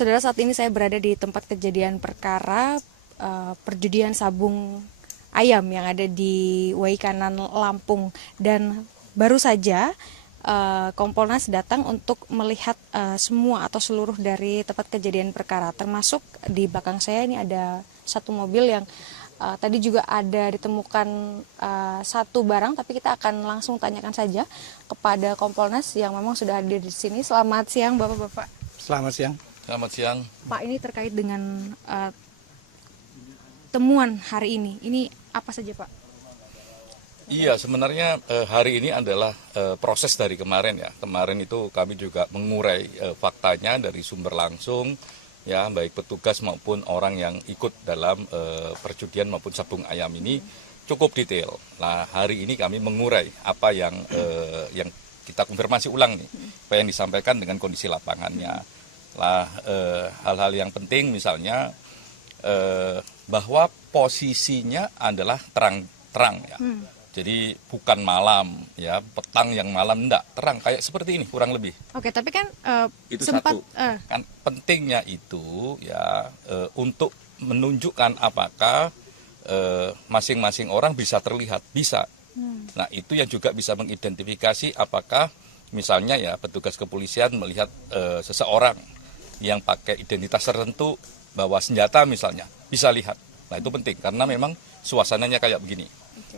Saudara, saat ini saya berada di tempat kejadian perkara perjudian sabung ayam yang ada di Waikanan, Lampung, dan baru saja Kompolnas datang untuk melihat semua atau seluruh dari tempat kejadian perkara, termasuk di belakang saya ini ada satu mobil yang tadi juga ada ditemukan satu barang, tapi kita akan langsung tanyakan saja kepada Kompolnas yang memang sudah hadir di sini. Selamat siang Bapak-bapak. Selamat siang. Selamat siang. Pak, ini terkait dengan temuan hari ini apa saja Pak? Iya, sebenarnya hari ini adalah proses dari kemarin ya. Kemarin itu kami juga mengurai faktanya dari sumber langsung, ya, baik petugas maupun orang yang ikut dalam perjudian maupun sabung ayam ini cukup detail. Nah, hari ini kami mengurai apa yang kita konfirmasi ulang nih, apa yang disampaikan dengan kondisi lapangannya. Lah, hal-hal yang penting misalnya bahwa posisinya adalah terang-terang ya. Jadi bukan malam ya, petang yang malam, enggak, terang kayak seperti ini kurang lebih. Oke, tapi kan Itu sempat satu. Kan pentingnya itu ya untuk menunjukkan apakah masing-masing orang bisa terlihat, bisa. Nah, itu yang juga bisa mengidentifikasi apakah misalnya ya petugas kepolisian melihat seseorang yang pakai identitas tertentu bawa senjata misalnya, bisa lihat. Nah, itu penting karena memang suasananya kayak begini.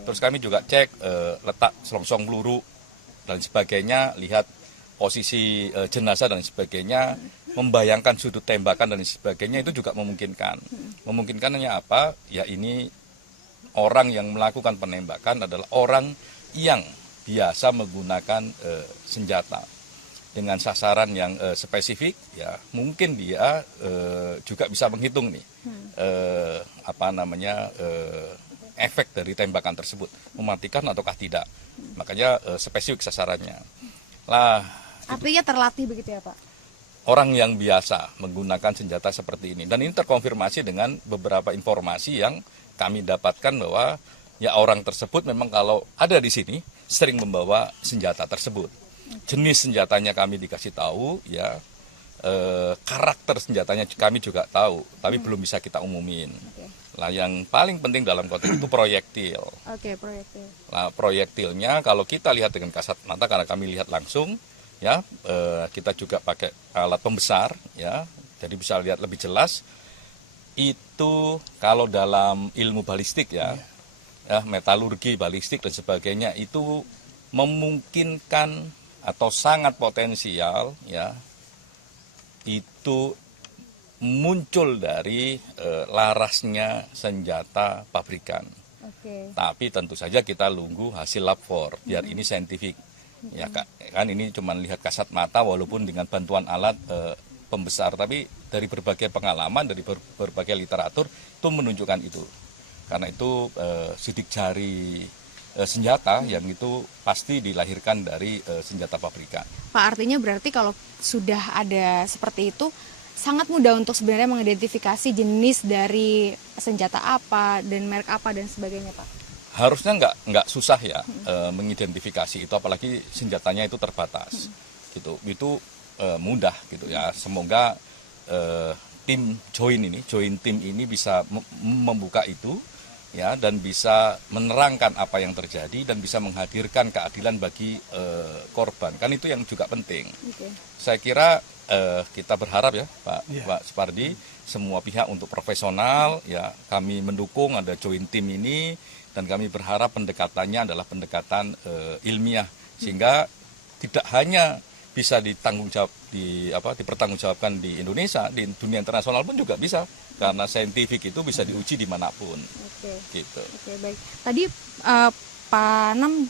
Terus kami juga cek letak selongsong peluru dan sebagainya, lihat posisi jenazah dan sebagainya, membayangkan sudut tembakan dan sebagainya, itu juga memungkinkan. Memungkinkannya apa? Ya ini orang yang melakukan penembakan adalah orang yang biasa menggunakan senjata dengan sasaran yang spesifik, ya mungkin dia juga bisa menghitung nih efek dari tembakan tersebut, mematikan ataukah tidak. Makanya spesifik sasarannya. Lah, artinya terlatih begitu ya Pak? Orang yang biasa menggunakan senjata seperti ini, dan ini terkonfirmasi dengan beberapa informasi yang kami dapatkan bahwa ya orang tersebut memang kalau ada di sini sering membawa senjata tersebut. Jenis senjatanya kami dikasih tahu, ya karakter senjatanya kami juga tahu, tapi belum bisa kita umumin. Lah, yang paling penting dalam konteks itu proyektil. Oke, proyektil. Nah, proyektilnya kalau kita lihat dengan kasat mata karena kami lihat langsung, ya kita juga pakai alat pembesar, ya, jadi bisa lihat lebih jelas. Itu kalau dalam ilmu balistik ya, metalurgi balistik dan sebagainya, itu memungkinkan atau sangat potensial ya itu muncul dari larasnya senjata pabrikan. Tapi tentu saja kita tunggu hasil lab for biar ini saintifik. Ya kan ini cuma lihat kasat mata walaupun dengan bantuan alat pembesar, tapi dari berbagai pengalaman, dari berbagai literatur itu menunjukkan itu. Karena itu sidik jari senjata yang itu pasti dilahirkan dari senjata pabrikan. Pak, artinya berarti kalau sudah ada seperti itu sangat mudah untuk sebenarnya mengidentifikasi jenis dari senjata apa dan merek apa dan sebagainya Pak? Harusnya nggak susah ya mengidentifikasi itu, apalagi senjatanya itu terbatas. Gitu. Itu mudah gitu ya. Semoga tim join tim ini bisa membuka itu ya, dan bisa menerangkan apa yang terjadi dan bisa menghadirkan keadilan bagi korban. Kan itu yang juga penting. Saya kira kita berharap ya Pak Supardi, semua pihak untuk profesional ya, kami mendukung ada join team ini, dan kami berharap pendekatannya adalah pendekatan ilmiah sehingga tidak hanya bisa dipertanggungjawabkan di Indonesia, di dunia internasional pun juga bisa, karena saintifik itu bisa diuji dimanapun. Gitu. Oke, baik. Tadi Pak Nam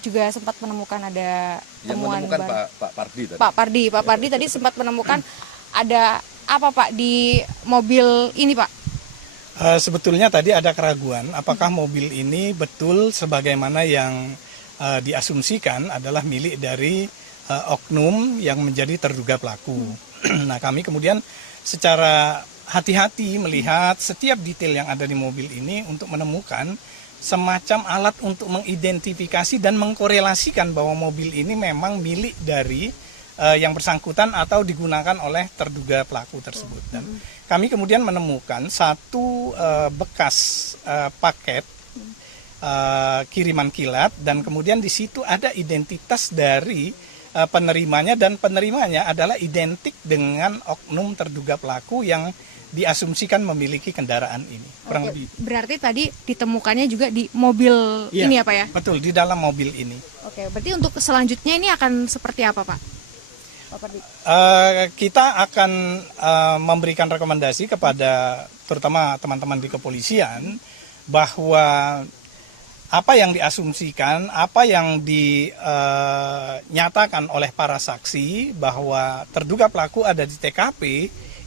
juga sempat menemukan ada temuan Pak Pardi tadi sempat menemukan ada apa Pak di mobil ini Pak? Sebetulnya tadi ada keraguan apakah mobil ini betul sebagaimana yang diasumsikan adalah milik dari oknum yang menjadi terduga pelaku. Nah, kami kemudian secara hati-hati melihat setiap detail yang ada di mobil ini untuk menemukan semacam alat untuk mengidentifikasi dan mengkorelasikan bahwa mobil ini memang milik dari yang bersangkutan atau digunakan oleh terduga pelaku tersebut. Dan kami kemudian menemukan satu bekas paket kiriman kilat, dan kemudian di situ ada identitas dari penerimanya, dan penerimanya adalah identik dengan oknum terduga pelaku yang diasumsikan memiliki kendaraan ini. Kurang lebih. Berarti tadi ditemukannya juga di mobil ini ya Pak ya? Betul, di dalam mobil ini. Oke, berarti untuk selanjutnya ini akan seperti apa Pak? Kita akan memberikan rekomendasi kepada terutama teman-teman di kepolisian bahwa apa yang diasumsikan, apa yang dinyatakan oleh para saksi bahwa terduga pelaku ada di TKP,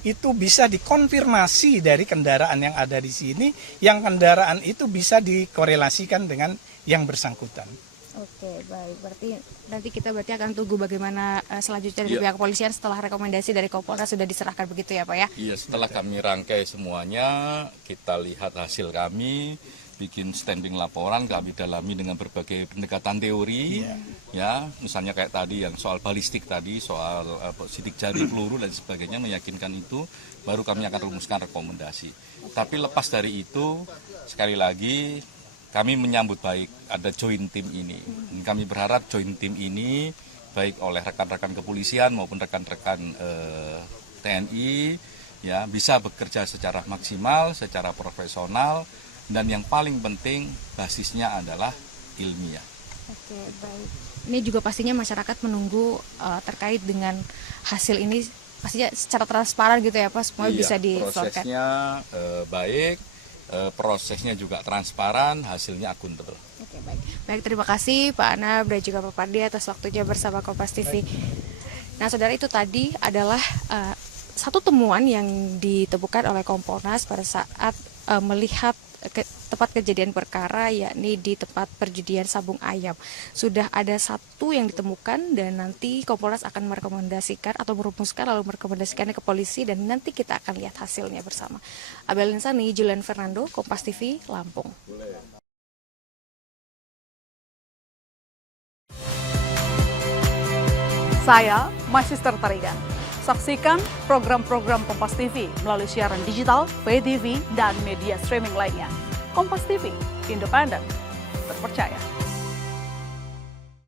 itu bisa dikonfirmasi dari kendaraan yang ada di sini, yang kendaraan itu bisa dikorelasikan dengan yang bersangkutan. Oke, baik. Nanti kita akan tunggu bagaimana selanjutnya dari pihak kepolisian setelah rekomendasi dari Kompolnas sudah diserahkan begitu ya Pak ya? Iya, setelah kami rangkai semuanya, kita lihat hasil kami, bikin standing laporan, kami dalami dengan berbagai pendekatan teori, ya, misalnya kayak tadi yang soal balistik tadi, soal sidik jari peluru dan sebagainya, meyakinkan itu, baru kami akan rumuskan rekomendasi. Tapi lepas dari itu, sekali lagi kami menyambut baik ada joint team ini. Kami berharap joint team ini baik oleh rekan-rekan kepolisian maupun rekan-rekan TNI ya bisa bekerja secara maksimal, secara profesional, dan yang paling penting basisnya adalah ilmiah. Oke, baik. Ini juga pastinya masyarakat menunggu terkait dengan hasil ini pastinya secara transparan gitu ya Pak, semuanya bisa diselesaikan. Prosesnya baik. Prosesnya juga transparan, hasilnya akuntabel. Oke, baik. Baik, terima kasih Pak Anab dan juga Pak Pardi atas waktunya bersama Kompas TV. Nah, saudara, itu tadi adalah satu temuan yang ditemukan oleh Kompolnas pada saat melihat tempat kejadian perkara, yakni di tempat perjudian sabung ayam. Sudah ada satu yang ditemukan dan nanti Kompolnas akan merekomendasikan atau merumuskan lalu merekomendasikannya ke polisi, dan nanti kita akan lihat hasilnya bersama. Abel Insani, Julian Fernando, Kompas TV, Lampung. Saya Sister Tarigan. Saksikan program-program Kompas TV melalui siaran digital, pay TV, dan media streaming lainnya. Kompas TV, independen, terpercaya.